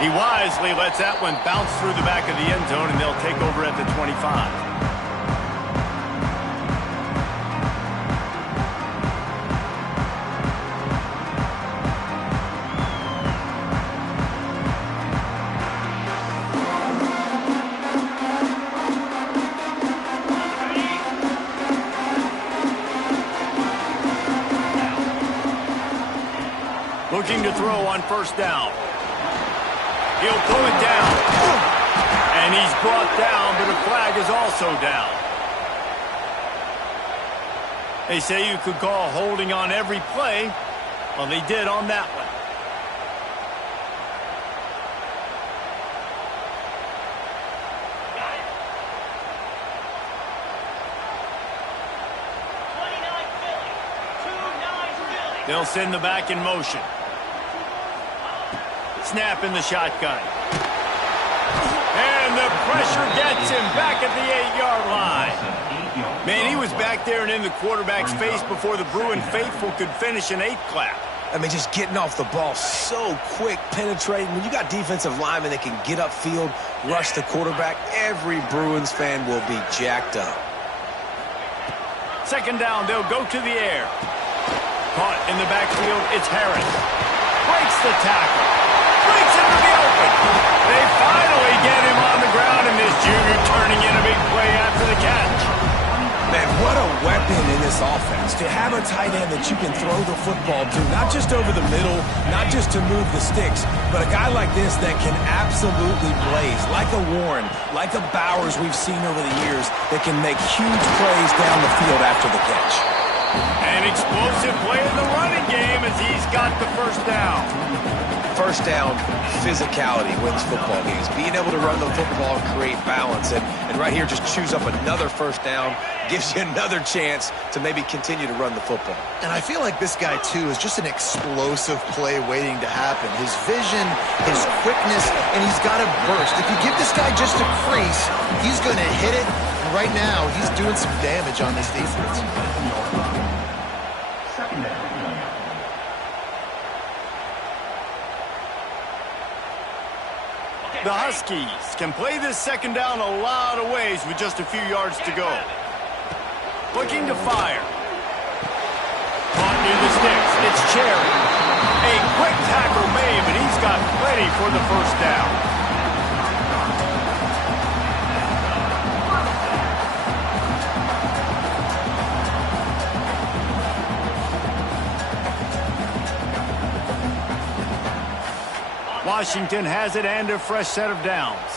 He wisely lets that one bounce through the back of the end zone, and they'll take over at the 25. Looking to throw on first down. He'll throw it down. And he's brought down, but a flag is also down. They say you could call holding on every play. Well, they did on that one. They'll send the back in motion. Snap in the shotgun. And the pressure gets him back at the 8-yard line. Man, he was back there and in the quarterback's face before the Bruin faithful could finish an 8 clap. I mean, just getting off the ball so quick, penetrating. When you got defensive linemen that can get upfield, rush the quarterback, every Bruins fan will be jacked up. Second down, they'll go to the air. Caught in the backfield, it's Harris. Breaks the tackle. Breaks into the open. They finally get him on the ground, and this junior turning in a big play after the catch. Man, what a weapon in this offense. To have a tight end that you can throw the football to, not just over the middle, not just to move the sticks, but a guy like this that can absolutely blaze, like a Warren, like a Bowers we've seen over the years, that can make huge plays down the field after the catch. An explosive play in the running game as he's got the first down. First down, physicality wins football games. Being able to run the football and create balance. And right here, just choose up another first down, gives you another chance to maybe continue to run the football. And I feel like this guy, too, is just an explosive play waiting to happen. His vision, his quickness, and he's got a burst. If you give this guy just a crease, he's going to hit it. And right now, he's doing some damage on this defense. The Huskies can play this second down a lot of ways with just a few yards to go. Looking to fire. Caught near the sticks. It's Cherry. A quick tackle made, but he's got plenty for the first down. Washington has it and a fresh set of downs.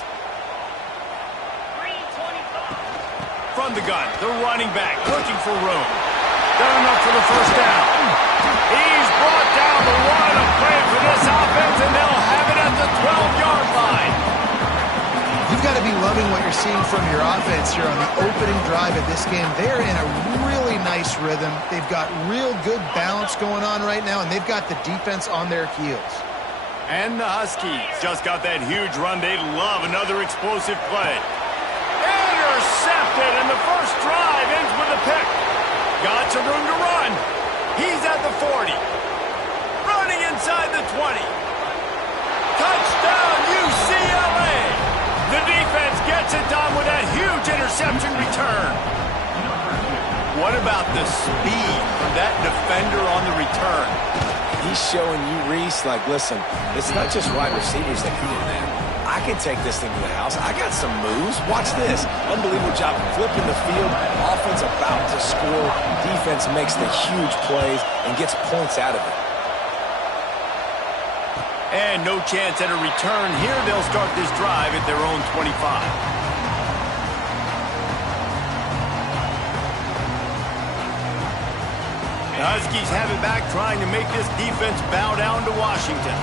From the gun, the running back looking for room. Done enough for the first down. He's brought down, the one of play for this offense, and they'll have it at the 12-yard line. You've got to be loving what you're seeing from your offense here on the opening drive of this game. They're in a really nice rhythm. They've got real good balance going on right now, and they've got the defense on their heels. And the Huskies just got that huge run. They'd love another explosive play. Intercepted, and the first drive ends with a pick. Got some room to run. He's at the 40. Running inside the 20. Touchdown, UCLA. The defense gets it done with that huge interception return. What about the speed from that defender on the return? He's showing you, Reese, like, listen, it's not just wide receivers that can do that. I can take this thing to the house. I got some moves. Watch this. Unbelievable job flipping the field. Offense about to score. Defense makes the huge plays and gets points out of it. And no chance at a return here. They'll start this drive at their own 25. The Huskies have it back, trying to make this defense bow down to Washington.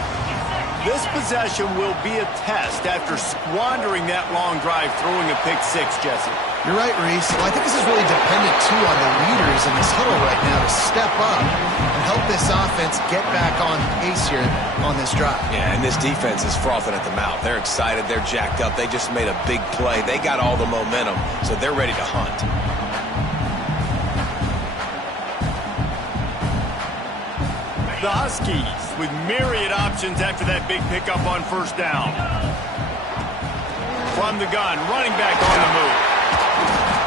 This possession will be a test after squandering that long drive, throwing a pick-6, Jesse. You're right, Reese. Well, I think this is really dependent, too, on the leaders in this huddle right now to step up and help this offense get back on pace here on this drive. Yeah, and this defense is frothing at the mouth. They're excited. They're jacked up. They just made a big play. They got all the momentum, so they're ready to hunt. The Huskies with myriad options after that big pickup on first down. From the gun, running back on the move.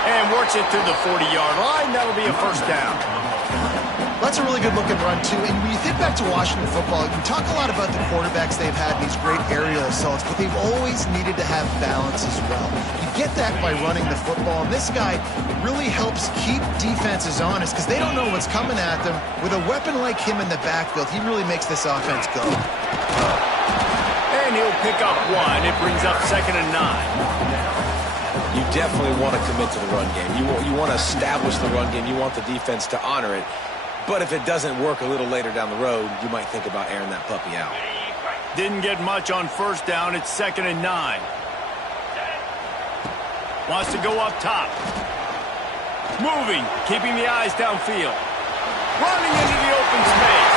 And works it to the 40-yard line. That'll be a first down. That's a really good-looking run, too. And when you think back to Washington football, you talk a lot about the quarterbacks they've had, these great aerial assaults, but they've always needed to have balance as well. You get that by running the football, and this guy really helps keep defenses honest because they don't know what's coming at them. With a weapon like him in the backfield, he really makes this offense go. And he'll pick up one. It brings up 2nd and 9. You definitely want to commit to the run game. You want to establish the run game. You want the defense to honor it. But if it doesn't work a little later down the road, you might think about airing that puppy out. Didn't get much on first down. It's 2nd and 9. Wants to go up top. Moving, keeping the eyes downfield. Running into the open space.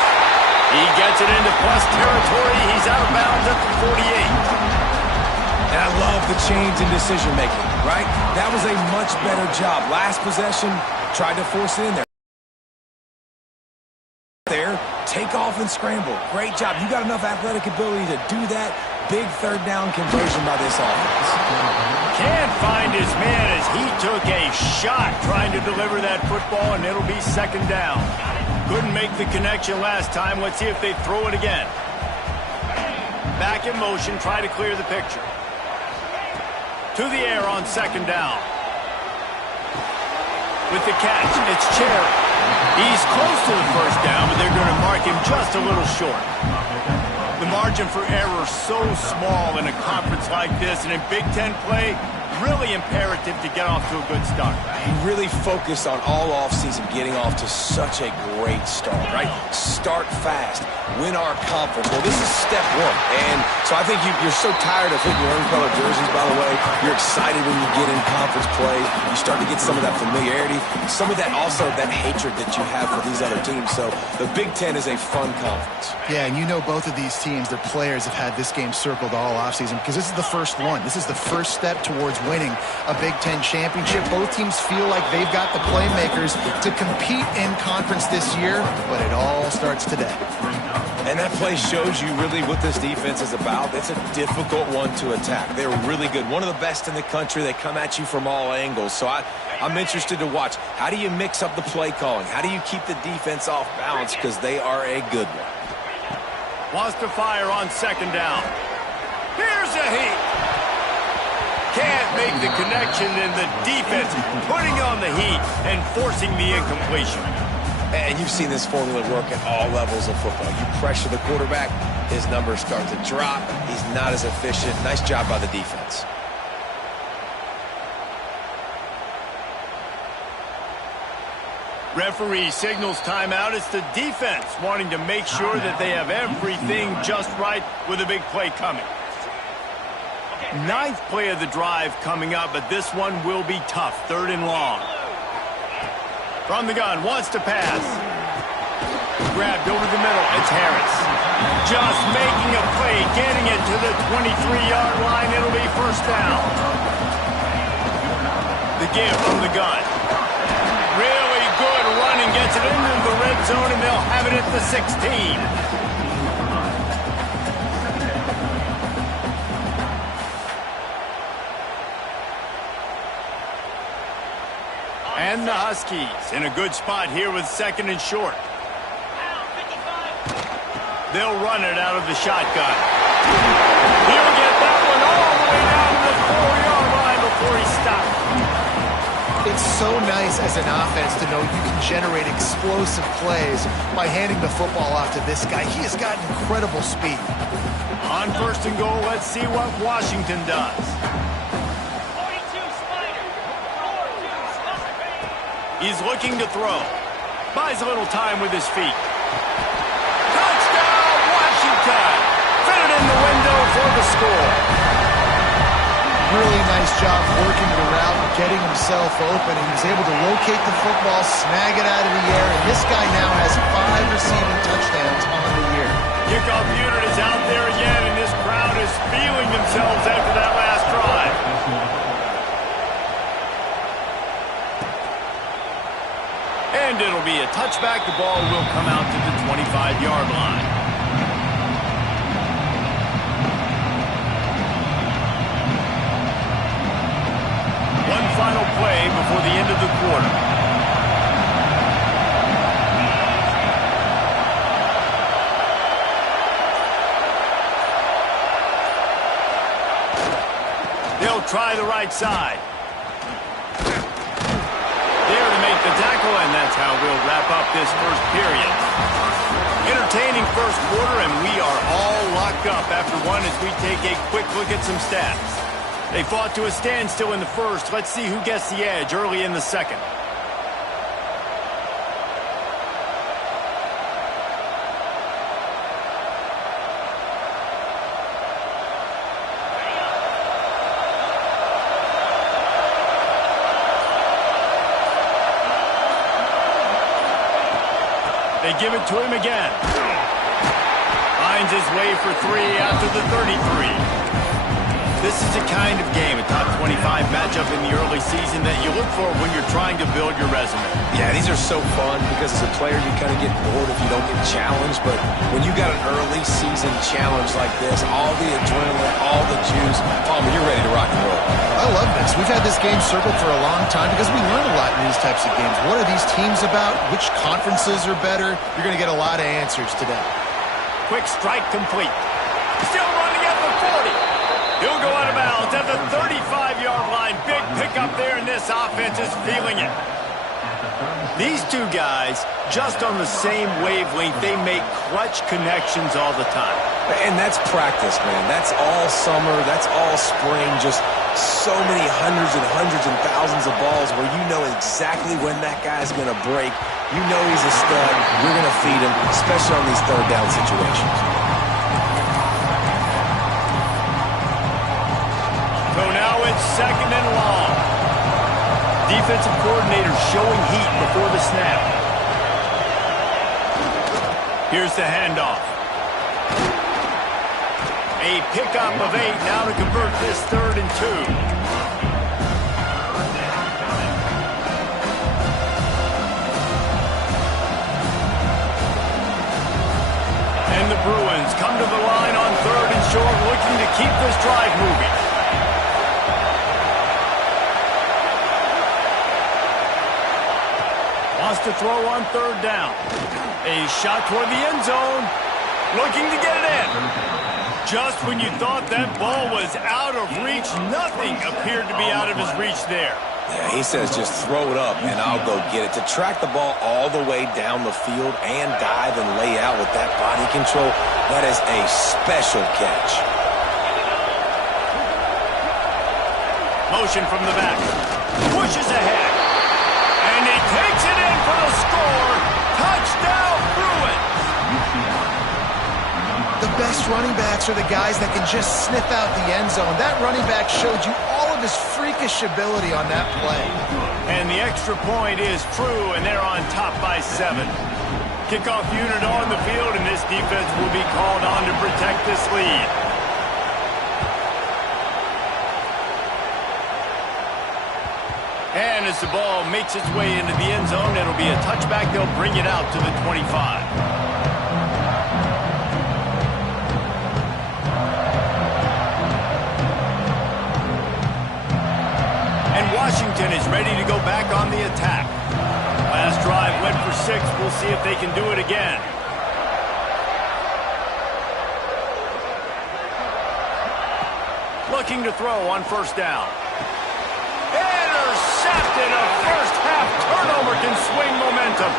He gets it into plus territory. He's out of bounds at the 48. And I love the change in decision-making, right? That was a much better job. Last possession, tried to force it in there. Take off and scramble. Great job. You got enough athletic ability to do that. Big third down conversion by this offense. Can't find his man as he took a shot trying to deliver that football, and it'll be 2nd down. Couldn't make the connection last time. Let's see if they throw it again. Back in motion, try to clear the picture. To the air on 2nd down. With the catch, it's Cherry. He's close to the first down, but they're going to mark him just a little short. The margin for error so small in a conference like this, and in Big Ten play, really imperative to get off to a good start. He really focused on all offseason getting off to such a great start, right? Start fast, win our conference. Well, this is step one. And so I think you're so tired of hitting your own color jerseys, by the way. You're excited when you get in conference play. You start to get some of that familiarity, some of that also that hatred that you have for these other teams. So the Big Ten is a fun conference. Yeah, and you know both of these teams, their players have had this game circled all offseason because this is the first one. This is the first step towards winning a Big Ten championship. Both teams feel like they've got the playmakers to compete in conference this year, but it all starts today. And that play shows you really what this defense is about. It's a difficult one to attack. They're really good. One of the best in the country. They come at you from all angles. So I'm interested to watch. How do you mix up the play calling? How do you keep the defense off balance? Because they are a good one. Wants to fire on 2nd down. Here's a heat. Can't make the connection, and the defense putting on the heat and forcing the incompletion. And you've seen this formula work at all levels of football. You pressure the quarterback, his numbers start to drop. He's not as efficient. Nice job by the defense. Referee signals timeout. It's the defense wanting to make sure that they have everything just right with a big play coming. 9th play of the drive coming up, but this one will be tough. 3rd and long. From the gun, wants to pass. Grabbed over the middle. It's Harris. Just making a play, getting it to the 23-yard line. It'll be first down. The give from the gun. Really good running. Gets it into the red zone, and they'll have it at the 16. And the Huskies in a good spot here with 2nd and short. They'll run it out of the shotgun. He'll get that one all the way down to the 4-yard line before he stops. It's so nice as an offense to know you can generate explosive plays by handing the football off to this guy. He has got incredible speed. On 1st and goal, let's see what Washington does. He's looking to throw. Buys a little time with his feet. Touchdown, Washington! Fit it in the window for the score. Really nice job working the route and getting himself open. He was able to locate the football, snag it out of the air, and this guy now has 5 receiving touchdowns on the year. Kickoff unit is out there again, and this crowd is feeling themselves after that last drive. And it'll be a touchback. The ball will come out to the 25-yard line. One final play before the end of the quarter. They'll try the right side. There to make the tackle, and that's how we'll wrap up this first period. Entertaining first quarter, and we are all locked up after one as we take a quick look at some stats. They fought to a standstill in the first. Let's see who gets the edge early in the second. They give it to him again. Finds his way for 3 after the 33. This is the kind of game, a top 25 matchup in the early season, that you look for when you're trying to build your resume. Yeah, these are so fun because as a player you kind of get bored if you don't get challenged, but when you got an early season challenge like this, all the adrenaline, all the juice, you're ready to rock and roll. I love this. We've had this game circled for a long time because we learn a lot in these types of games. What are these teams about? Which conferences are better? You're going to get a lot of answers today. Quick strike complete. Still running at the 40. He'll go out of bounds at the 35-yard line. Big pickup there, and this offense is feeling it. These two guys, just on the same wavelength, they make clutch connections all the time. And that's practice, man. That's all summer. That's all spring. Just so many hundreds and thousands of balls where you know exactly when that guy's going to break. You know he's a stud. You're going to feed him, especially on these third down situations. So now it's second and long. Defensive coordinator showing heat before the snap. Here's the handoff. A pickup of 8 now to convert this 3rd and 2. And the Bruins come to the line on 3rd and short, looking to keep this drive moving. Wants to throw on 3rd down. A shot toward the end zone. Looking to get it in. Just when you thought that ball was out of reach, nothing appeared to be out of his reach there. Yeah, he says just throw it up and I'll go get it. To track the ball all the way down the field and dive and lay out with that body control, that is a special catch. Motion from the back. Pushes ahead. And he takes it in for the score. Touchdown, Bruins. The best running backs are the guys that can just sniff out the end zone. That running back showed you all of his freakish ability on that play. And the extra point is true, and they're on top by 7. Kickoff unit on the field, and this defense will be called on to protect this lead. And as the ball makes its way into the end zone, it'll be a touchback. They'll bring it out to the 25. Washington is ready to go back on the attack. Last drive went for 6. We'll see if they can do it again. Looking to throw on 1st down. Intercepted. A first-half turnover can swing momentum.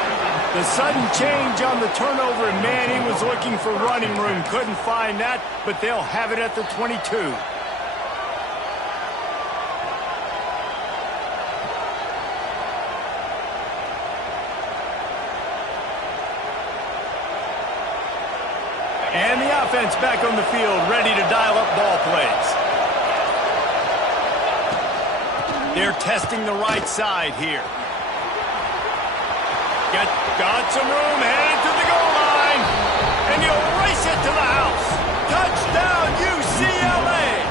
The sudden change on the turnover, and man, he was looking for running room. Couldn't find that, but they'll have it at the 22. And the offense back on the field, ready to dial up ball plays. They're testing the right side here. Got some room, headed to the goal line. And he'll race it to the house. Touchdown, UCLA.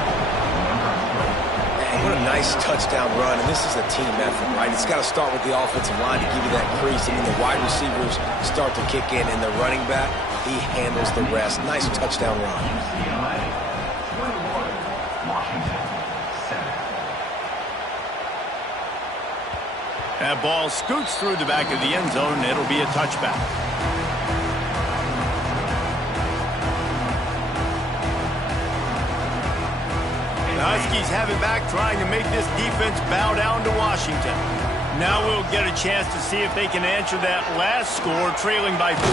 What a Nice touchdown run, and this is a team effort, right? It's got to start with the offensive line to give you that crease, and then the wide receivers start to kick in, and the running back, he handles the rest. Nice touchdown run. That ball scoots through the back of the end zone, and it'll be a touchback. The Huskies have it back, trying to make this defense bow down to Washington. Now we'll get a chance to see if they can answer that last score, trailing by 14,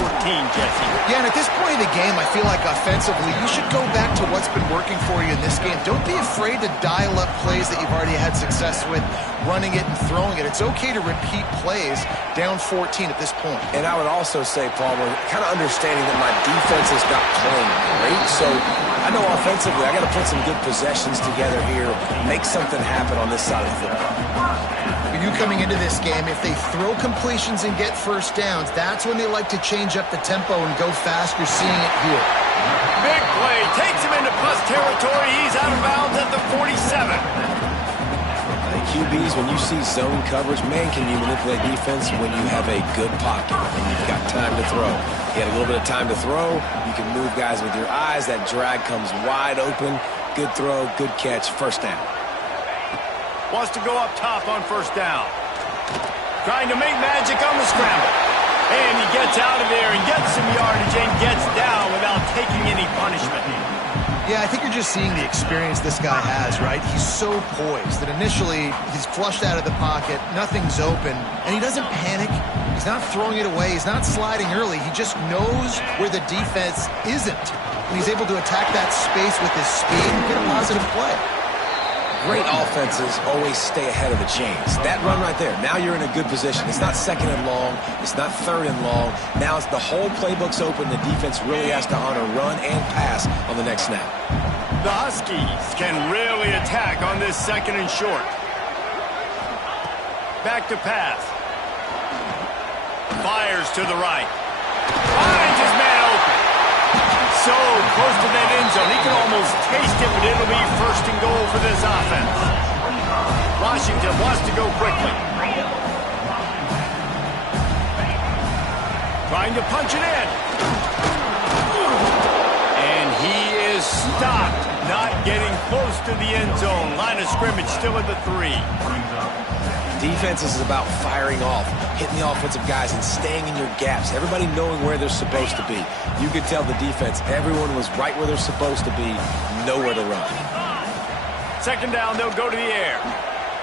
Jesse. Yeah, and at this point of the game, I feel like offensively, you should go back to what's been working for you in this game. Don't be afraid to dial up plays that you've already had success with, running it and throwing it. It's okay to repeat plays down 14 at this point. And I would also say, Palmer, kind of understanding that my defense is not playing great, so I know offensively I got to put some good possessions together here, make something happen on this side of the football. You coming into this game, if they throw completions and get first downs, that's when they like to change up the tempo and go fast. You're seeing it here. Big play, takes him into plus territory. He's out of bounds at the 47. QBs, when you see zone coverage, man, can you manipulate defense when you have a good pocket and you've got time to throw. You had a little bit of time to throw. You can move guys with your eyes. That drag comes wide open. Good throw, good catch, first down. Wants to go up top on first down. Trying to make magic on the scramble. And he gets out of there and gets some yardage and gets down without taking any punishment. Yeah, I think you're just seeing the experience this guy has, right? He's so poised that initially he's flushed out of the pocket, nothing's open, and he doesn't panic. He's not throwing it away. He's not sliding early. He just knows where the defense isn't. And he's able to attack that space with his speed and get a positive play. Great offenses always stay ahead of the chains. That run right there, now you're in a good position. It's not second and long. It's not third and long. Now it's the whole playbook's open. The defense really has to honor run and pass on the next snap. The Huskies can really attack on this second and short. Back to pass. Fires to the right. Finds his man open. So close to that end zone. He can almost taste it, but it'll be first and goal for this offense. Washington wants to go quickly. Trying to punch it in. And he is stopped, not getting close to the end zone. Line of scrimmage still at the 3. Defense is about firing off, hitting the offensive guys and staying in your gaps. Everybody knowing where they're supposed to be. You could tell the defense, everyone was right where they're supposed to be, nowhere to run. Second down, they'll go to the air.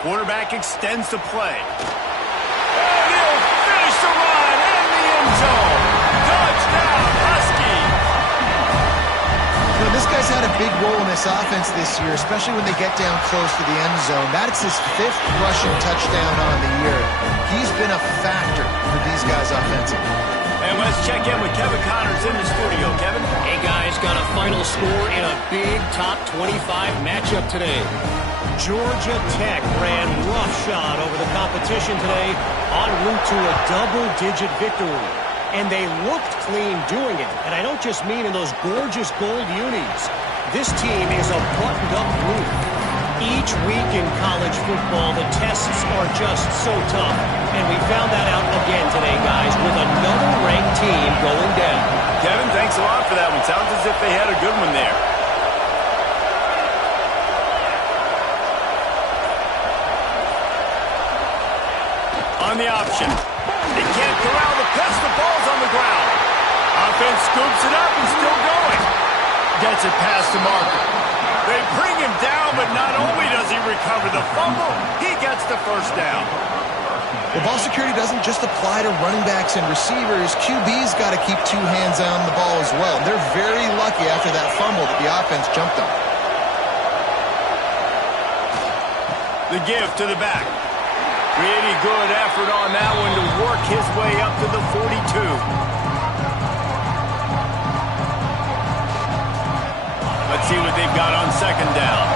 Quarterback extends the play. And he'll finish the run in the end zone. Touchdown, Huskies! You know, this guy's had a big role in this offense this year, especially when they get down close to the end zone. That's his 5th rushing touchdown on the year. He's been a factor for these guys offensively. And let's check in with Kevin Connors in the studio. Kevin? Hey, guys, got a final score in a big top 25 matchup today. Georgia Tech ran roughshod over the competition today en route to a double-digit victory. And they looked clean doing it. And I don't just mean in those gorgeous gold unis. This team is a buttoned-up group. Each week in college football, the tests are just so tough. And we found that out again today, guys, with another ranked team going down. Kevin, thanks a lot for that one. Sounds as if they had a good one there. On the option. They can't corral the pitch. The ball's on the ground. Offense scoops it up and still going. Gets it past the marker. They bring him down, but not only does he recover the fumble, he gets the first down. Well, ball security doesn't just apply to running backs and receivers. QB's got to keep 2 hands on the ball as well. They're very lucky after that fumble that the offense jumped on. The give to the back. Pretty good effort on that one to work his way up to the 42. Let's see what they've got on second down.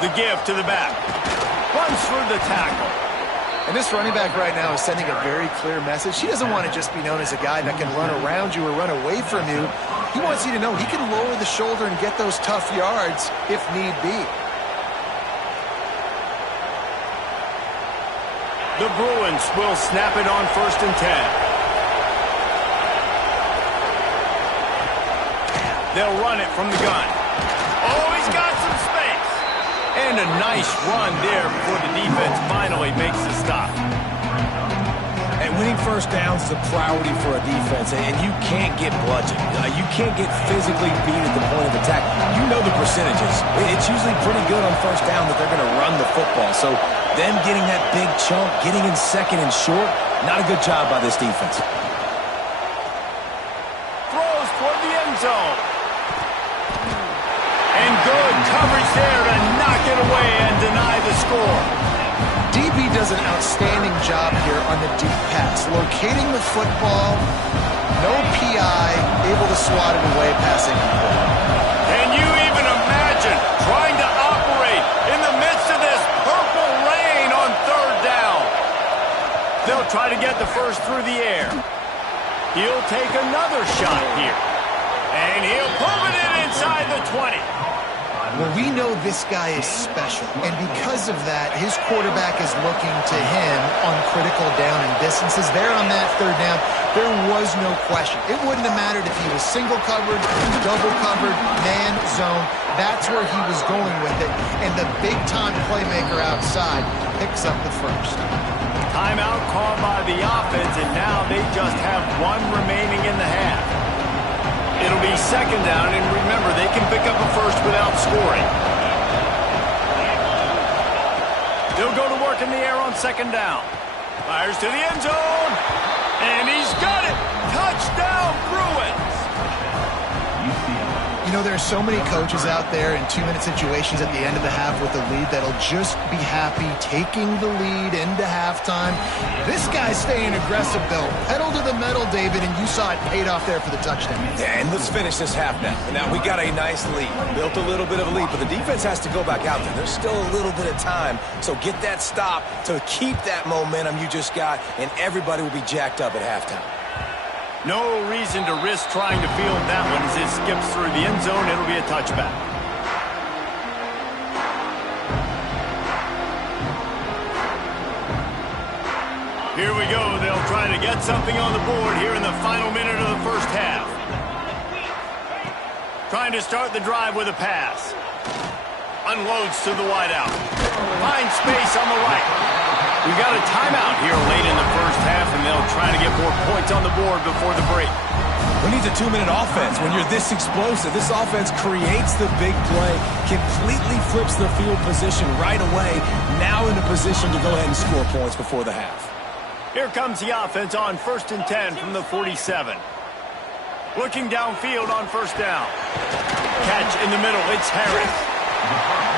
The give to the back. Runs through the tackle. And this running back right now is sending a very clear message. He doesn't want to just be known as a guy that can run around you or run away from you. He wants you to know he can lower the shoulder and get those tough yards if need be. The Bruins will snap it on 1st and 10. They'll run it from the gun. Oh, he's got some space. And a nice run there before the defense finally makes the stop. And winning first downs is a priority for a defense, and you can't get bludgeoned. You can't get physically beat at the point of attack. You know the percentages. It's usually pretty good on first down that they're going to run the football. So them getting that big chunk, getting in second and short, not a good job by this defense. Throws toward the end zone. And good coverage there to knock it away and deny the score. DB does an outstanding job here on the deep pass, locating the football, no PI, able to swat it away, passing complete. Can you even imagine trying to operate in the midst of this purple rain on 3rd down? They'll try to get the first through the air. He'll take another shot here. And he'll put it in inside the 20. Well, we know this guy is special, and because of that, his quarterback is looking to him on critical down and distances. There on that 3rd down, there was no question. It wouldn't have mattered if he was single covered, double covered, man, zone. That's where he was going with it, and the big-time playmaker outside picks up the first. Timeout called by the offense, and now they just have one remaining in the half. It'll be 2nd down, and remember, they can pick up a first without scoring. They'll go to work in the air on 2nd down. Fires to the end zone, and he's got it! Touchdown, Bruins! You know, there are so many coaches out there in 2-minute situations at the end of the half with a lead that'll just be happy taking the lead into halftime. This guy's staying aggressive, though. Pedal to the metal, David, and you saw it paid off there for the touchdown. Yeah, and let's finish this half now. Now, we got a nice lead. Built a little bit of a lead, but the defense has to go back out there. There's still a little bit of time, so get that stop to keep that momentum you just got, and everybody will be jacked up at halftime. No reason to risk trying to field that one as it skips through the end zone. It'll be a touchback. Here we go. They'll try to get something on the board here in the final minute of the first half. Trying to start the drive with a pass. Unloads to the wideout. Finds space on the right. We got a timeout here late in the first half, and they'll try to get more points on the board before the break. Who needs a 2-minute offense when you're this explosive? This offense creates the big play, completely flips the field position right away, now in a position to go ahead and score points before the half. Here comes the offense on 1st and 10 from the 47. Looking downfield on 1st down. Catch in the middle, it's Harris.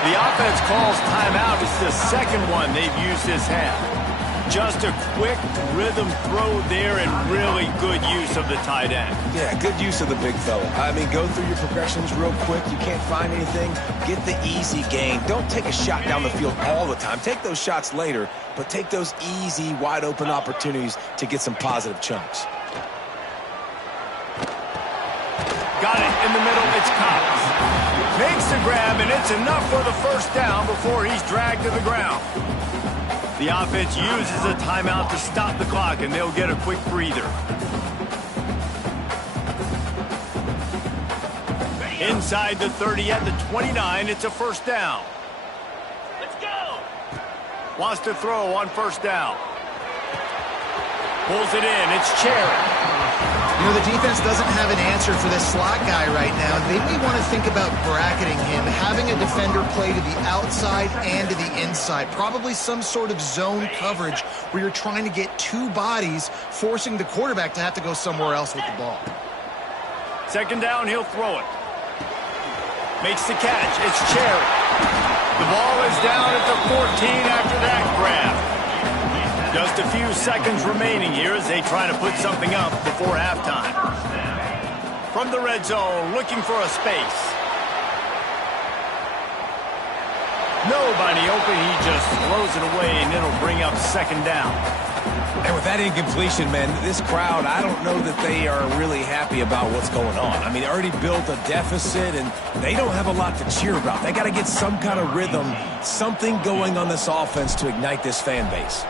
The offense calls timeout. It's the 2nd one they've used this half. Just a quick rhythm throw there and really good use of the tight end. Yeah, good use of the big fella. I mean, go through your progressions real quick. You can't find anything. Get the easy gain. Don't take a shot down the field all the time. Take those shots later, but take those easy, wide-open opportunities to get some positive chunks. Got it in the middle. It's Cox. Makes the grab, and it's enough for the first down before he's dragged to the ground. The offense uses a timeout to stop the clock, and they'll get a quick breather. Inside the 30 at the 29, it's a first down. Let's go! Wants to throw on 1st down. Pulls it in, it's Cherry. You know, the defense doesn't have an answer for this slot guy right now. They may want to think about bracketing him, having a defender play to the outside and to the inside. Probably some sort of zone coverage where you're trying to get 2 bodies, forcing the quarterback to have to go somewhere else with the ball. 2nd down, he'll throw it. Makes the catch. It's Cherry. The ball is down at the 14 after that grab. Just a few seconds remaining here as they try to put something up before halftime. From the red zone, looking for a space. Nobody open. He just throws it away, and it'll bring up second down. And with that incompletion, man, this crowd, I don't know that they are really happy about what's going on. I mean, they already built a deficit, and they don't have a lot to cheer about. They got to get some kind of rhythm, something going on this offense to ignite this fan base.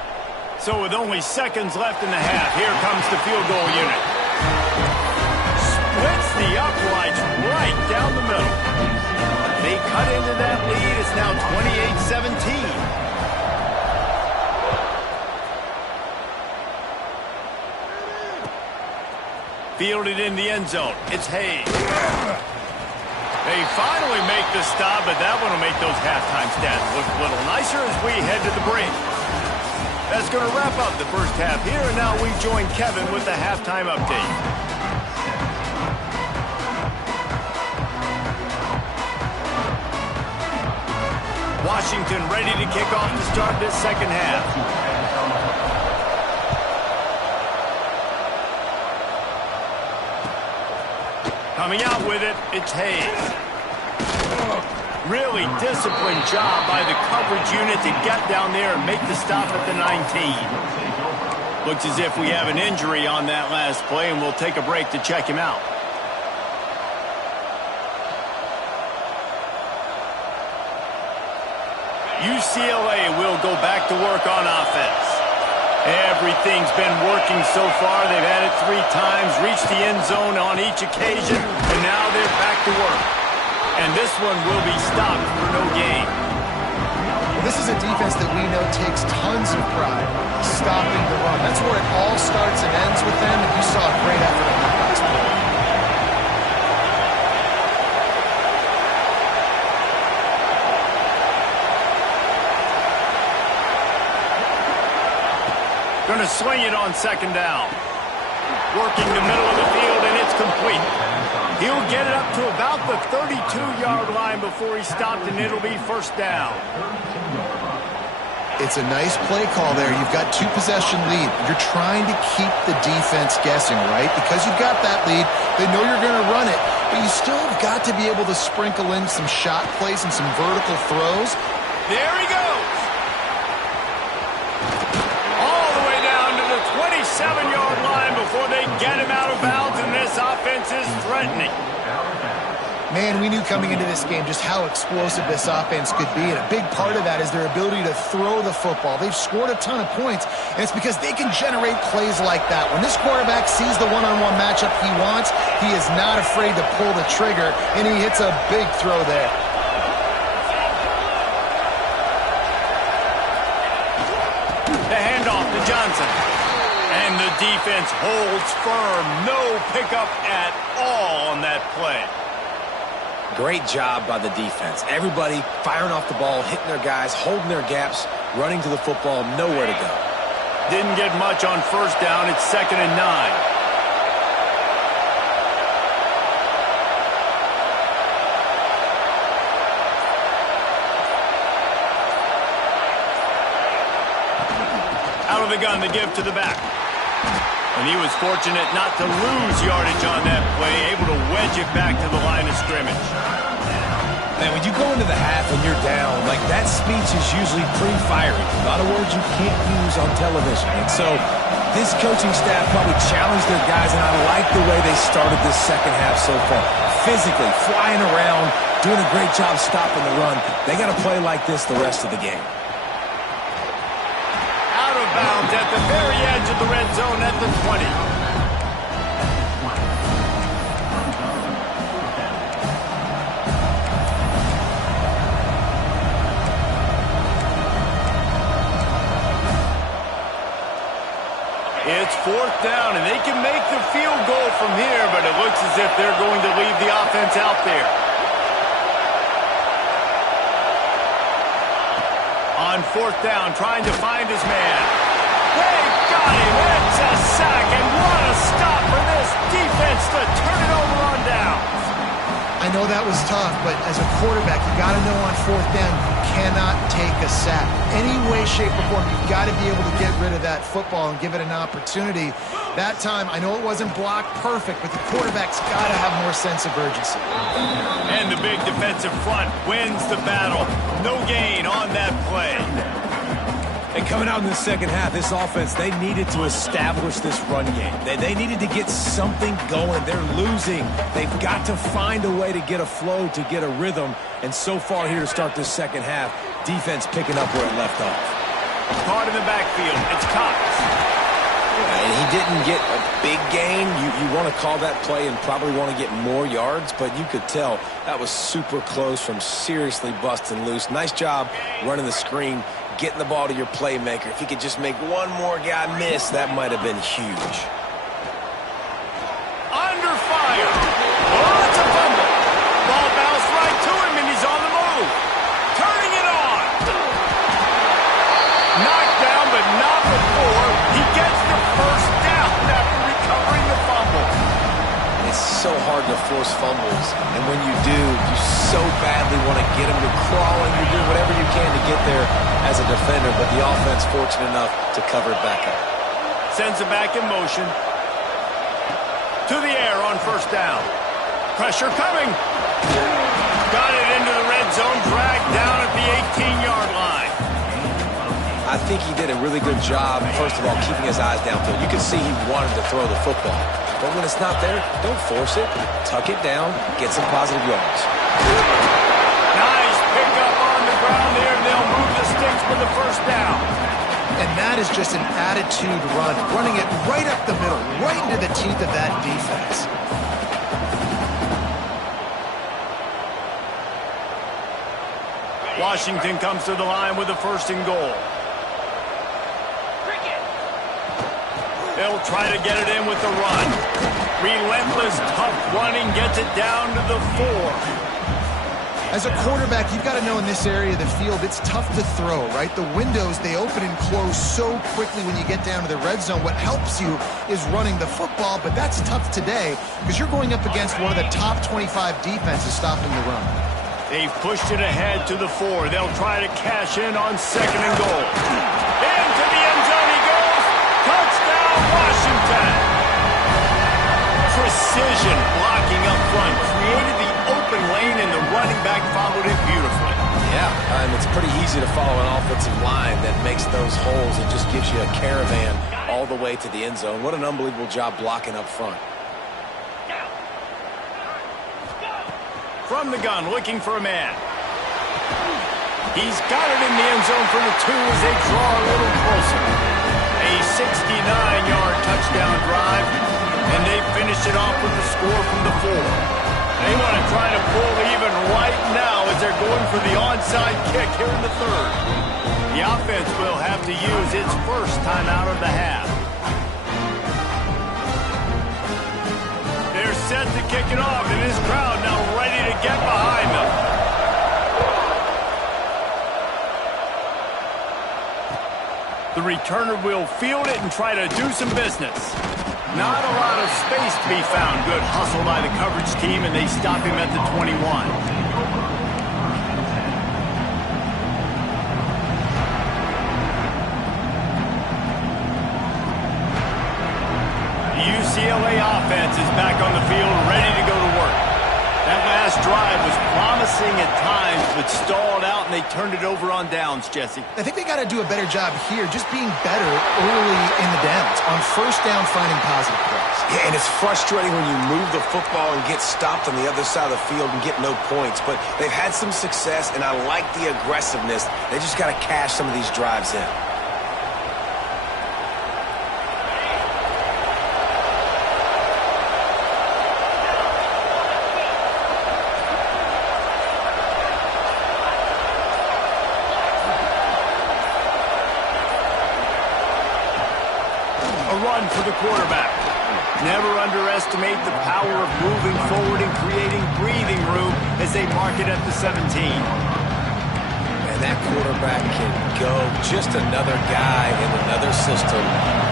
So with only seconds left in the half, here comes the field goal unit. Splits the uprights right down the middle. They cut into that lead. It's now 28-17. Fielded in the end zone. It's Hayes. They finally make the stop, but that one will make those halftime stats look a little nicer as we head to the break. That's going to wrap up the first half here, and now we join Kevin with the halftime update. Washington ready to kick off to start this second half. Coming out with it, it's Hayes. Really disciplined job by the coverage unit to get down there and make the stop at the 19. Looks as if we have an injury on that last play, and we'll take a break to check him out. UCLA will go back to work on offense. Everything's been working so far. They've had it 3 times, reached the end zone on each occasion, and now they're back to work. And this one will be stopped for no gain. Well, this is a defense that we know takes tons of pride stopping the run. That's where it all starts and ends with them, and you saw a great effort on that last play. Going to swing it on second down. Working the middle of the field, and it's complete. He'll get it up to about the 32-yard line before he's stopped, and it'll be first down. It's a nice play call there. You've got 2-possession lead. You're trying to keep the defense guessing, right? Because you've got that lead, they know you're going to run it, but you still have got to be able to sprinkle in some shot plays and some vertical throws. There he goes. All the way down to the 27-yard line before they get him out of bounds, and this offense is threatening. Man, we knew coming into this game just how explosive this offense could be, and a big part of that is their ability to throw the football. They've scored a ton of points, and it's because they can generate plays like that. When this quarterback sees the one-on-one matchup he wants, he is not afraid to pull the trigger, and he hits a big throw there. The handoff to Johnson. And the defense holds firm. No pickup at all on that play. Great job by the defense. Everybody firing off the ball, hitting their guys, holding their gaps, running to the football, nowhere to go. Didn't get much on first down. It's 2nd and 9. Out of the gun, the give to the back. And he was fortunate not to lose yardage on that play, able to wedge it back to the line of scrimmage. Man, when you go into the half and you're down, like that speech is usually pretty fiery. A lot of words you can't use on television. And so this coaching staff probably challenged their guys, and I like the way they started this second half so far. Physically, flying around, doing a great job stopping the run. They got to play like this the rest of the game. Bounds at the very edge of the red zone at the 20. It's 4th down, and they can make the field goal from here, but it looks as if they're going to leave the offense out there. On 4th down, trying to find his man. They got him. It's a sack, and what a stop for this defense to turn it over on downs. I know that was tough, but as a quarterback, you got to know on fourth down, you cannot take a sack. Any way, shape, or form, you've got to be able to get rid of that football and give it an opportunity. That time, I know it wasn't blocked perfect, but the quarterback's got to have more sense of urgency. And the big defensive front wins the battle. No gain on that play. And coming out in the second half, this offense, they needed to establish this run game. They needed to get something going. They're losing. They've got to find a way to get a flow, to get a rhythm. And so far here to start this second half, defense picking up where it left off. Caught in the backfield. It's Cox. And he didn't get a big gain. You want to call that play and probably want to get more yards, but you could tell that was super close from seriously busting loose. Nice job running the screen, getting the ball to your playmaker. If he could just make one more guy miss, that might have been huge. Under fire. Oh, it's a fumble. Ball bounced right to him, and he's on the move. Turning it on. Knocked down, but not before he gets the first down after recovering the fumble. It's so hard to force fumbles, and when you do, you so badly want to get them to crawl, and you do whatever you can to get there as a defender, but the offense fortunate enough to cover it back up. Sends it back in motion. To the air on first down. Pressure coming. Got it into the red zone, dragged down at the 18-yard line. I think he did a really good job, first of all, keeping his eyes downfield. You can see he wanted to throw the football. But when it's not there, don't force it. Tuck it down, get some positive yards. Nice pickup on the ground there. They'll move the sticks for the first down. And that is just an attitude run, running it right up the middle, right into the teeth of that defense. Washington comes to the line with a first and goal. They'll try to get it in with the run. Relentless, tough running gets it down to the 4. As a quarterback, you've got to know in this area of the field, it's tough to throw, right? The windows, they open and close so quickly when you get down to the red zone. What helps you is running the football, but that's tough today because you're going up against one of the top 25 defenses stopping the run. They've pushed it ahead to the 4. They'll try to cash in on second and goal. Into the end zone he goes. Touchdown, Washington. Precision blocking up front. Created the open lane, and the running back followed it beautifully. Yeah, and it's pretty easy to follow an offensive line that makes those holes and just gives you a caravan all the way to the end zone. What an unbelievable job blocking up front. From the gun, looking for a man. He's got it in the end zone for the 2 as they draw a little closer. A 69-yard touchdown drive, and they finish it off with the score from the 4. They want to try to pull even right now as they're going for the onside kick here in the 3rd. The offense will have to use its first time out of the half. They're set to kick it off, and this crowd now ready to get behind them. The returner will field it and try to do some business. Not a lot of space to be found. Good hustle by the coverage team, and they stop him at the 21. The UCLA offense is back on the field, ready to go to work. That last drive was promising at times, but stalled out, and they turned it over on downs, Jesse. I think they got to do a better job here, just being better early in the downs. On first down, finding positive plays. Yeah, and it's frustrating when you move the football and get stopped on the other side of the field and get no points. But they've had some success, and I like the aggressiveness. They just got to cash some of these drives in. For the quarterback. Never underestimate the power of moving forward and creating breathing room as they mark it at the 17. And that quarterback can go. Just another guy in another system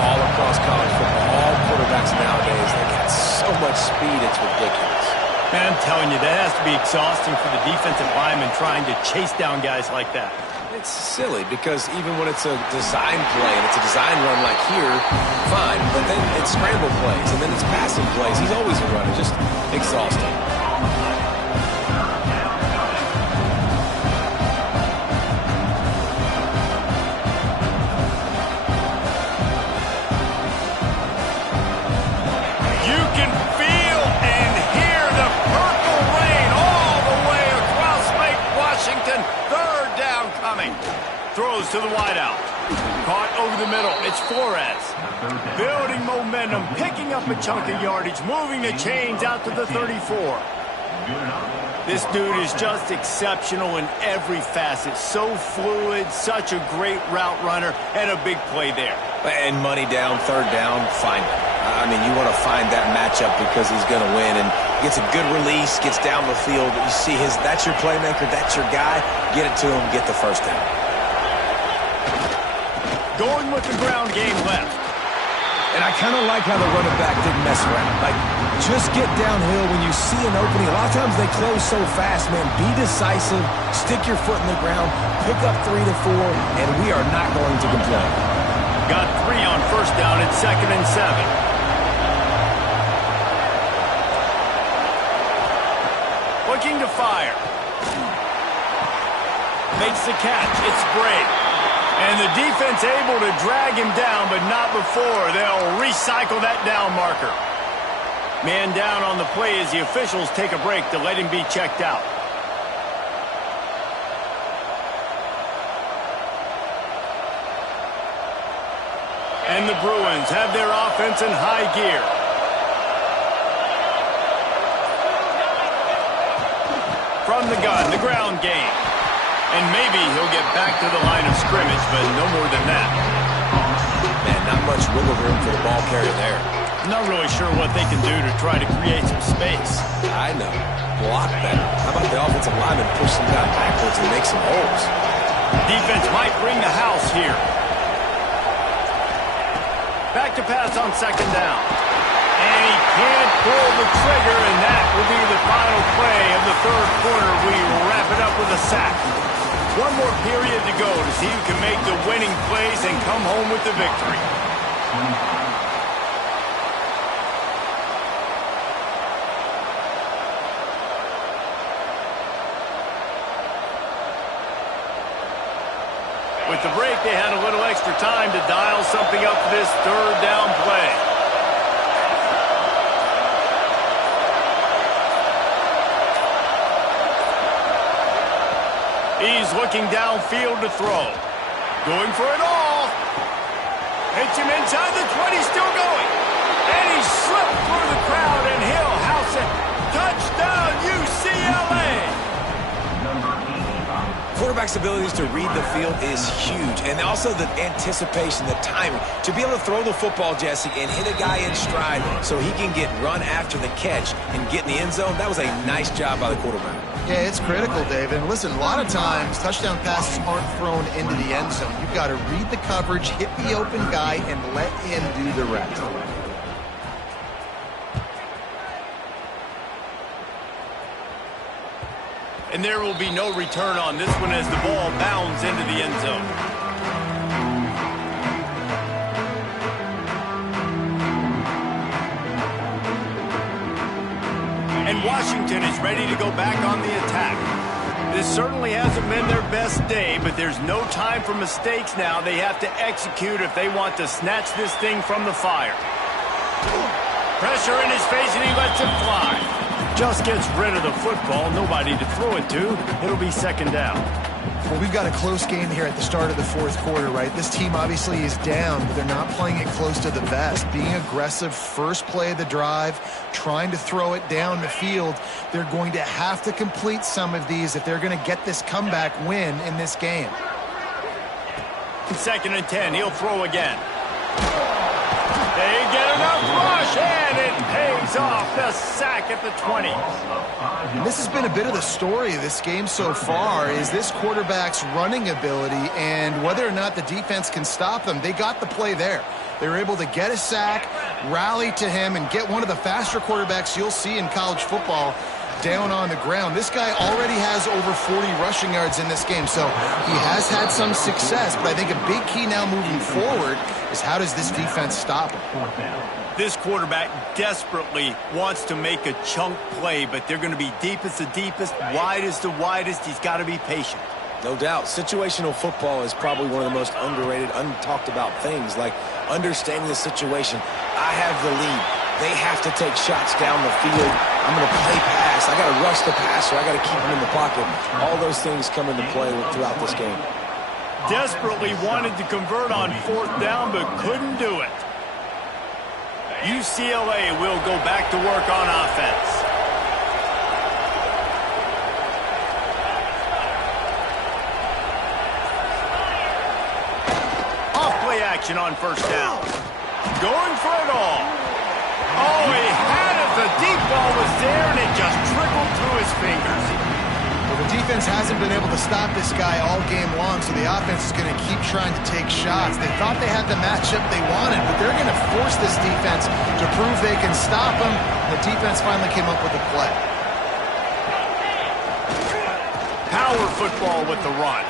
all across college football. All quarterbacks nowadays, they got so much speed, it's ridiculous. Man, I'm telling you, that has to be exhausting for the defensive lineman trying to chase down guys like that. It's silly because even when it's a design play and it's a design run like here, fine, but then it's scramble plays and then it's passing plays. He's always a runner, just exhausting. You can feel and hear the purple rain all the way across Lake Washington. Third down coming. Throws to the wideout. Caught over the middle. It's Flores. Building momentum, picking up a chunk of yardage, moving the chains out to the 34. This dude is just exceptional in every facet. So fluid, such a great route runner, and a big play there. And money down, third down, find him. I mean, you want to find that matchup because he's going to win. And gets a good release, gets down the field. You see that's your playmaker, that's your guy. Get it to him, get the first down. Going with the ground game left. And I kind of like how the running back didn't mess around. Like, just get downhill when you see an opening. A lot of times they close so fast, man. Be decisive, stick your foot in the ground, pick up 3 to 4, and we are not going to complain. Got 3 on first down at 2nd and 7. Looking to fire. Makes the catch. It's Bray. And the defense able to drag him down, but not before. They'll recycle that down marker. Man down on the play as the officials take a break to let him be checked out. And the Bruins have their offense in high gear. From the gun, the ground game. And maybe he'll get back to the line of scrimmage, but no more than that. Man, not much wiggle room for the ball carrier there. I'm not really sure what they can do to try to create some space. I know. Block that. How about the offensive lineman push some guy backwards and make some holes? Defense might bring the house here. Back to pass on 2nd down. And he can't pull the trigger, and that will be the final play of the 3rd quarter. We wrap it up with a sack. One more period to go to see who can make the winning plays and come home with the victory. With the break, they had a little extra time to dial something up for this 3rd down play. He's looking downfield to throw. Going for it all. Hits him inside the 20, still going. And he slipped through the crowd, and he'll house it. Touchdown, UCLA! Quarterback's abilities to read the field is huge. And also the anticipation, the timing. To be able to throw the football, Jesse, and hit a guy in stride so he can get run after the catch and get in the end zone, that was a nice job by the quarterback. Yeah, it's critical, Dave. And listen, a lot of times touchdown passes aren't thrown into the end zone. You've got to read the coverage, hit the open guy, and let him do the rest. And there will be no return on this one as the ball bounds into the end zone. And Washington is ready to go back on the attack. This certainly hasn't been their best day, but there's no time for mistakes now. They have to execute if they want to snatch this thing from the fire. Pressure in his face, and he lets it fly. Just gets rid of the football. Nobody to throw it to. It'll be 2nd down. Well, we've got a close game here at the start of the 4th quarter, right? This team obviously is down, but they're not playing it close to the vest. Being aggressive, first play of the drive, trying to throw it down the field. They're going to have to complete some of these if they're going to get this comeback win in this game. 2nd and 10. He'll throw again. They get enough rush, and it pays off. The sack at the 20. And this has been a bit of the story of this game so far, is this quarterback's running ability and whether or not the defense can stop them. They got the play there. They were able to get a sack, rally to him, and get one of the faster quarterbacks you'll see in college football down on the ground. This guy already has over 40 rushing yards in this game, so he has had some success. But I think a big key now moving forward is how does this defense stop him? This quarterback desperately wants to make a chunk play, but they're going to be deepest the deepest, widest the widest. He's got to be patient. No doubt. Situational football is probably one of the most underrated, untalked about things, like understanding the situation. I have the lead. They have to take shots down the field. I'm going to play pass. I got to rush the passer. I got to keep him in the pocket. All those things come into play throughout this game. Desperately wanted to convert on 4th down, but couldn't do it. UCLA will go back to work on offense. Off-play action on 1st down. Going for it all. Oh, he had it. The deep ball was there, and it just trickled through his fingers. Well, the defense hasn't been able to stop this guy all game long, so the offense is going to keep trying to take shots. They thought they had the matchup they wanted, but they're going to force this defense to prove they can stop him. The defense finally came up with a play. Power football with the run.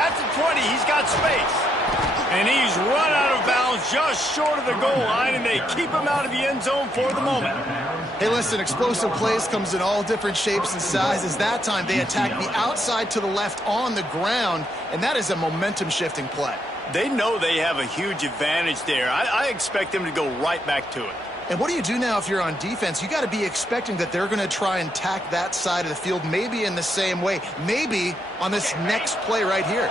At the 20, he's got space. And he's run out of bounds just short of the goal line, and they keep him out of the end zone for the moment. Hey, listen, explosive plays comes in all different shapes and sizes. That time, they attack the outside to the left on the ground, and that is a momentum-shifting play. They know they have a huge advantage there. I expect them to go right back to it. And what do you do now if you're on defense? You got to be expecting that they're going to try and tack that side of the field, maybe in the same way, maybe on this next play right here.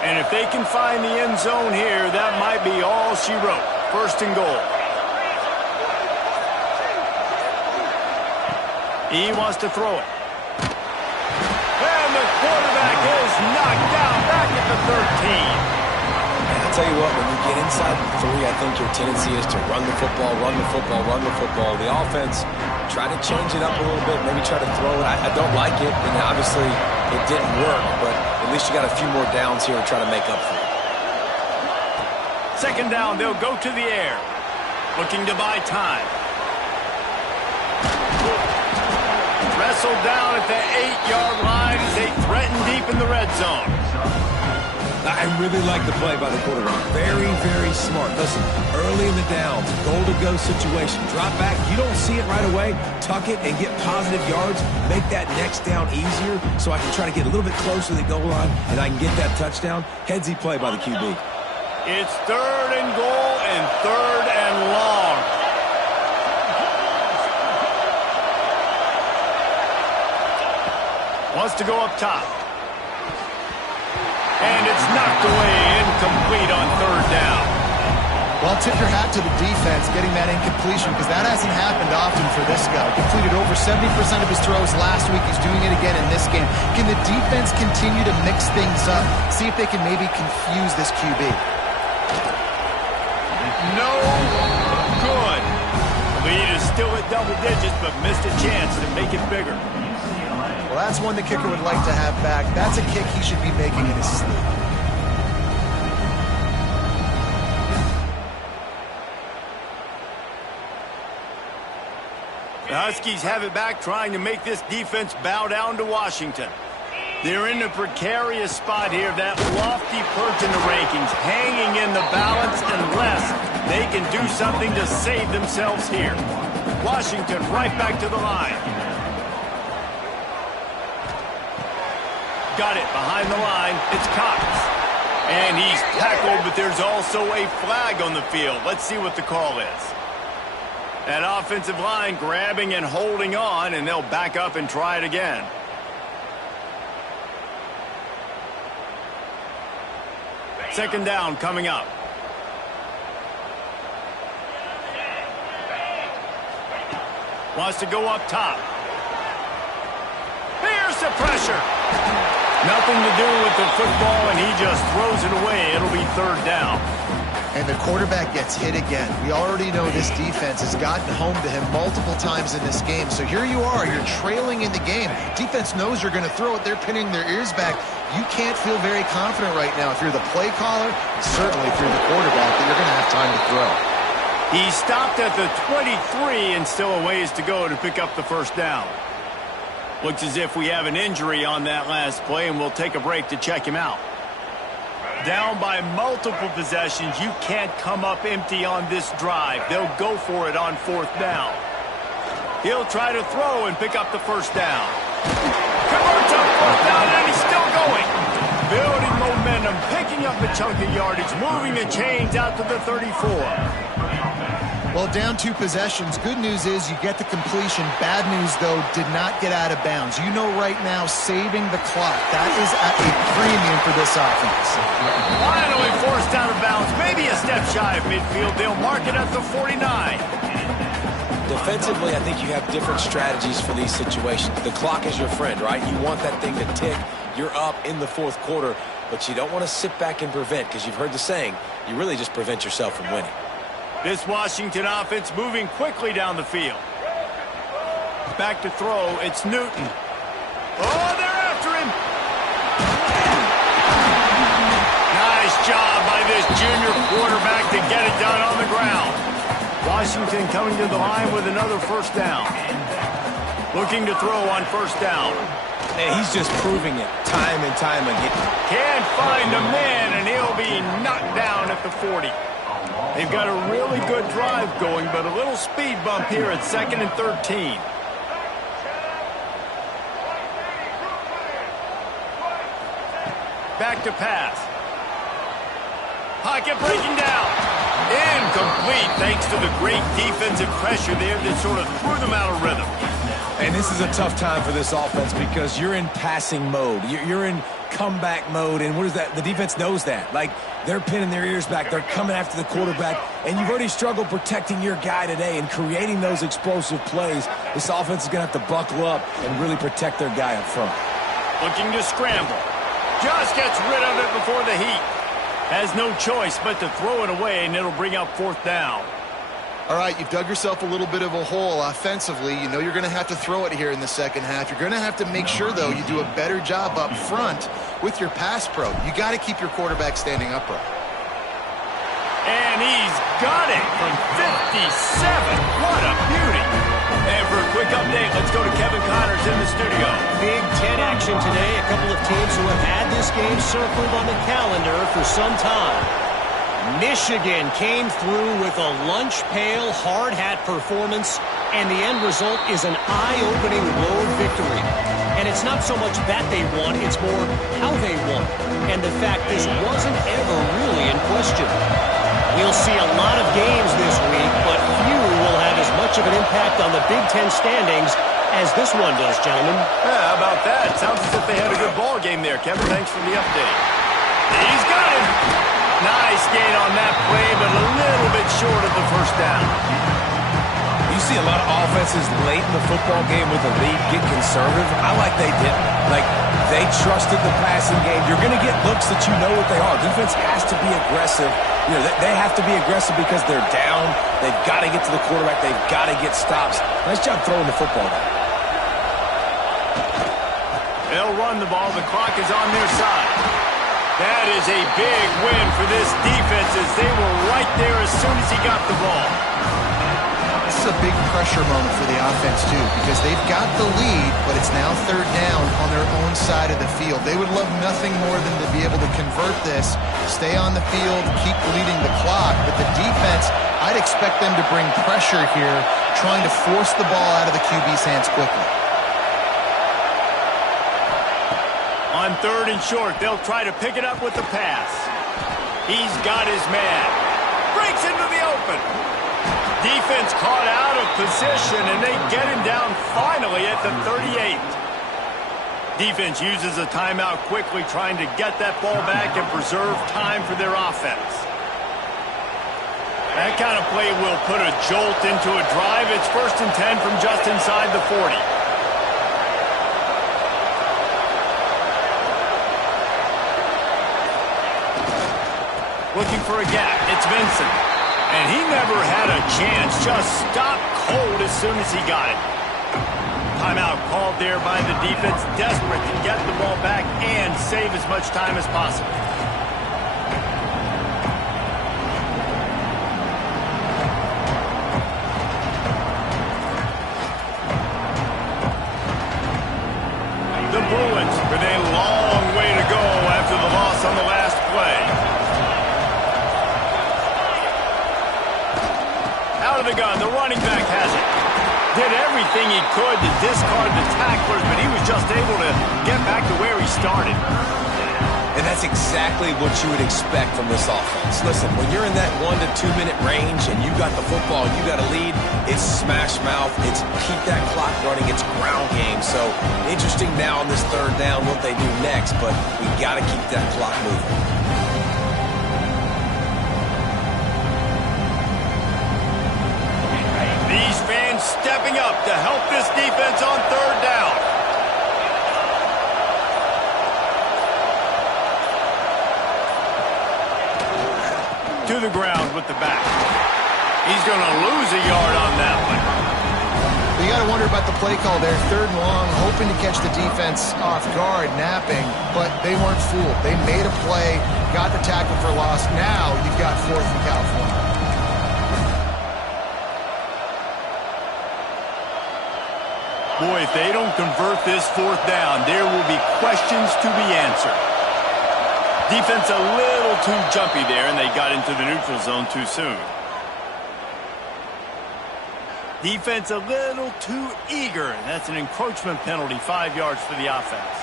And if they can find the end zone here, that might be all she wrote. 1st and goal. He wants to throw it. And the quarterback is knocked down back at the 13. And I'll tell you what, when you get inside the 3, I think your tendency is to run the football, run the football, run the football. The offense, try to change it up a little bit, maybe try to throw it. I don't like it, and obviously it didn't work, but at least you got a few more downs here to try to make up for it. 2nd down, they'll go to the air. Looking to buy time. Wrestled down at the 8-yard line as they threaten deep in the red zone. I really like the play by the quarterback. Very, very smart. Listen, early in the downs, goal-to-go situation. Drop back. You don't see it right away. Tuck it and get positive yards. Make that next down easier so I can try to get a little bit closer to the goal line and I can get that touchdown. Headsy play by the QB. It's 3rd and goal and 3rd and long. Wants to go up top. And it's knocked away, incomplete on 3rd down. Well, tip your hat to the defense getting that incompletion because that hasn't happened often for this guy. Completed over 70% of his throws last week. He's doing it again in this game. Can the defense continue to mix things up? See if they can maybe confuse this QB. No good. Lead is still at double digits, but missed a chance to make it bigger. Well, that's one the kicker would like to have back. That's a kick he should be making in his sleep. The Huskies have it back, trying to make this defense bow down to Washington. They're in a precarious spot here, that lofty perch in the rankings, hanging in the balance unless they can do something to save themselves here. Washington right back to the line. Got it behind the line. It's Cox. And he's tackled, but there's also a flag on the field. Let's see what the call is. That offensive line grabbing and holding on, and they'll back up and try it again. Second down coming up. Wants to go up top. Here's the pressure. Nothing to do with the football, and he just throws it away. It'll be 3rd down. And the quarterback gets hit again. We already know this defense has gotten home to him multiple times in this game. So here you are. You're trailing in the game. Defense knows you're going to throw it. They're pinning their ears back. You can't feel very confident right now if you're the play caller, and certainly if you're the quarterback, that you're going to have time to throw. He stopped at the 23 and still a ways to go to pick up the 1st down. Looks as if we have an injury on that last play, and we'll take a break to check him out. Down by multiple possessions, you can't come up empty on this drive. They'll go for it on 4th down. He'll try to throw and pick up the 1st down. Converts on 4th down, and he's still going. Building momentum, picking up a chunk of yardage, moving the chains out to the 34. Well, down 2 possessions. Good news is you get the completion. Bad news, though, did not get out of bounds. You know right now, saving the clock. That is at a premium for this offense. Finally forced out of bounds. Maybe a step shy of midfield. They'll mark it at the 49. Defensively, I think you have different strategies for these situations. The clock is your friend, right? You want that thing to tick. You're up in the 4th quarter, but you don't want to sit back and prevent, because you've heard the saying, you really just prevent yourself from winning. This Washington offense moving quickly down the field. Back to throw, it's Newton. Oh, they're after him. Nice job by this junior quarterback to get it done on the ground. Washington coming to the line with another 1st down. Looking to throw on 1st down. And he's just proving it time and time again. Can't find a man, and he'll be knocked down at the 40. They've got a really good drive going, but a little speed bump here at 2nd and 13. Back to pass. Pocket breaking down. Incomplete, thanks to the great defensive pressure there that sort of threw them out of rhythm. And this is a tough time for this offense because you're in passing mode. You're in comeback mode, and what is that? The defense knows that. Like, they're pinning their ears back. They're coming after the quarterback, and you've already struggled protecting your guy today and creating those explosive plays. This offense is going to have to buckle up and really protect their guy up front. Looking to scramble. Just gets rid of it before the heat. Has no choice but to throw it away, and it'll bring up 4th down. All right, you've dug yourself a little bit of a hole offensively. You know you're going to have to throw it here in the 2nd half. You're going to have to make sure, though, you do a better job up front with your pass pro. You got to keep your quarterback standing upright. And he's got it from 57. What a beauty. And for a quick update, let's go to Kevin Connors in the studio. Big Ten action today. A couple of teams who have had this game circled on the calendar for some time. Michigan came through with a lunch pail hard hat performance, and the end result is an eye-opening road victory. And it's not so much that they won, it's more how they won, and the fact this wasn't ever really in question. We'll see a lot of games this week, but few will have as much of an impact on the Big Ten standings as this one does, gentlemen. Yeah, how about that? Sounds as if they had a good ball game there. Kevin, thanks for the update. He's got him. Nice gain on that play, but a little bit short of the 1st down. You see a lot of offenses late in the football game with a lead get conservative. I like they didn't. Like, they trusted the passing game. You're going to get looks that you know what they are. Defense has to be aggressive. You know, they have to be aggressive because they're down. They've got to get to the quarterback. They've got to get stops. Nice job throwing the football. They'll run the ball. The clock is on their side. That is a big win for this defense as they were right there as soon as he got the ball. This is a big pressure moment for the offense, too, because they've got the lead, but it's now 3rd down on their own side of the field. They would love nothing more than to be able to convert this, stay on the field, keep bleeding the clock. But the defense, I'd expect them to bring pressure here, trying to force the ball out of the QB's hands quickly. On 3rd and short, they'll try to pick it up with the pass. He's got his man. Breaks into the open. Defense caught out of position, and they get him down finally at the 38. Defense uses a timeout quickly, trying to get that ball back and preserve time for their offense. That kind of play will put a jolt into a drive. It's 1st and 10 from just inside the 40. Looking for a gap. It's Vincent. And he never had a chance. Just stopped cold as soon as he got it. Timeout called there by the defense. Desperate to get the ball back and save as much time as possible. the gun. The running back has it. Did everything he could to discard the tacklers, but he was just able to get back to where he started. And that's exactly what you would expect from this offense. Listen, when you're in that 1 to 2 minute range and you got the football, you got a lead, it's smash mouth, it's keep that clock running, it's ground game. So interesting now on this third down what they do next, but we got to keep that clock moving. These fans stepping up to help this defense on third down. To the ground with the back. He's going to lose a yard on that one. You got to wonder about the play call there. Third and long, hoping to catch the defense off guard, napping, but they weren't fooled. They made a play, got the tackle for loss. Now you've got fourth and California. Boy, if they don't convert this fourth down, there will be questions to be answered. Defense a little too jumpy there, and they got into the neutral zone too soon. Defense a little too eager. That's an encroachment penalty, 5 yards for the offense.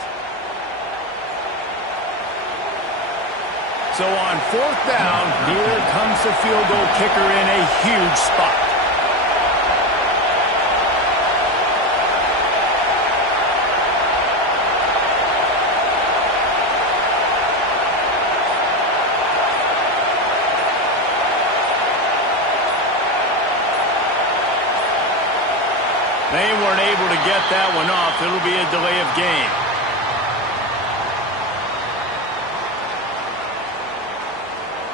So on fourth down, here comes the field goal kicker in a huge spot. They weren't able to get that one off. It'll be a delay of game.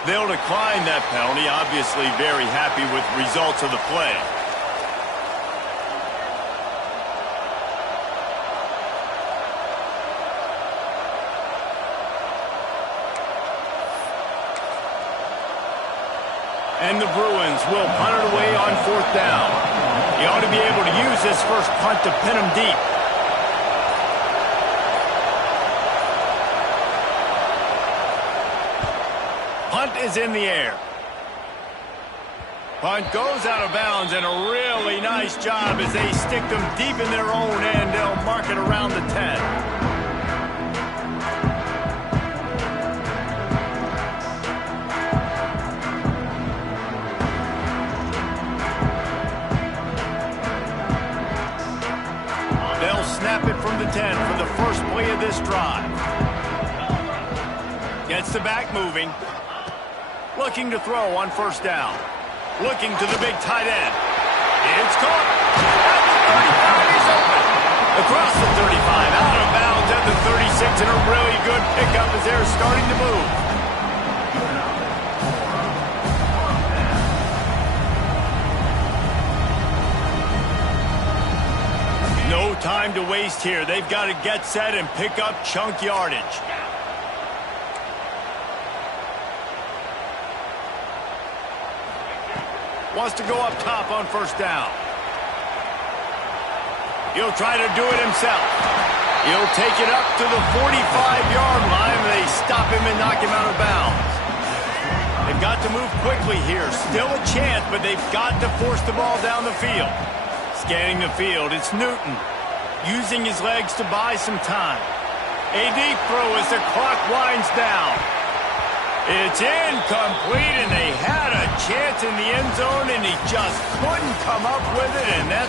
They'll decline that penalty, obviously very happy with results of the play. And the Bruins will punt it away on fourth down. He ought to be able to use this first punt to pin him deep. Punt is in the air. Punt goes out of bounds, and a really nice job as they stick them deep in their own end. They'll mark it around the 10. Snap it from the 10 for the first play of this drive. Gets the back moving. Looking to throw on first down. Looking to the big tight end. It's caught. At the 35, he's open. Across the 35, out of bounds at the 36, and a really good pickup as they're starting to move. No time to waste here. They've got to get set and pick up chunk yardage. Wants to go up top on first down. He'll try to do it himself. He'll take it up to the 45-yard line, and they stop him and knock him out of bounds. They've got to move quickly here. Still a chance, but they've got to force the ball down the field. Scanning the field, it's Newton using his legs to buy some time. A deep throw as the clock winds down. It's incomplete, and they had a chance in the end zone, and he just couldn't come up with it, and that's